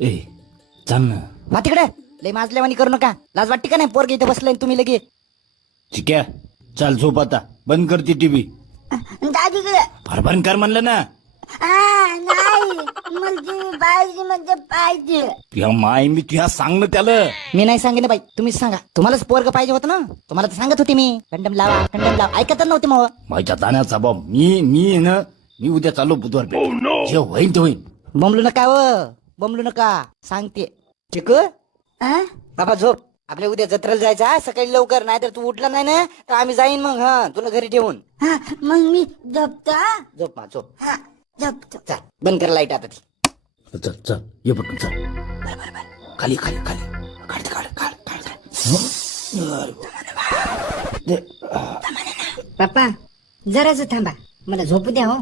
ए चाल ना. वा तिकडे लय माजल्यावानी करू नका. लाज वाटते का नाही? पोरग इथे बसलाय तुम्ही लगे. ठीक आहे चाल झोप आता. बंद करते टीव्ही. दादीकडे फार बंद कर म्हणलं ना. नाही म्हणजे पाहिजे म्हणजे पाहिजे. तुझ्या माय मी तुझ्या सांग ना त्याला. मी नाही सांगे ना बाई, तुम्हीच सांगा. तुम्हालाच पोरग पाहिजे होतं ना. तुम्हाला तर सांगत होते मी कंडम लावा कंडम लावा. ऐकत नव्हते मग. माझ्या ताण्याचा बाब मी ना मी उद्या चाललो बुधवार पेठ. जे होईन ते होईन. बोंबलू नका व बोंबलू नका सांगते. चिकू हा? बाबा झोप. आपल्या उद्या जत्रेला जायचं हा, सकाळी लवकर. नाही तर तू उठला नाही ना तर आम्ही जाईन मग. हा तुला घरी ठेवून. हा, मग मी झोपतो हा? झोप मा झोप. हा झोपतो. चल बंद कर लाईट आता ती. चल चल ये पटकन चल. खाली खाली खाली काढ काढ काढ काढ. पप्पा जराच थांबा, मला झोपू द्या हो.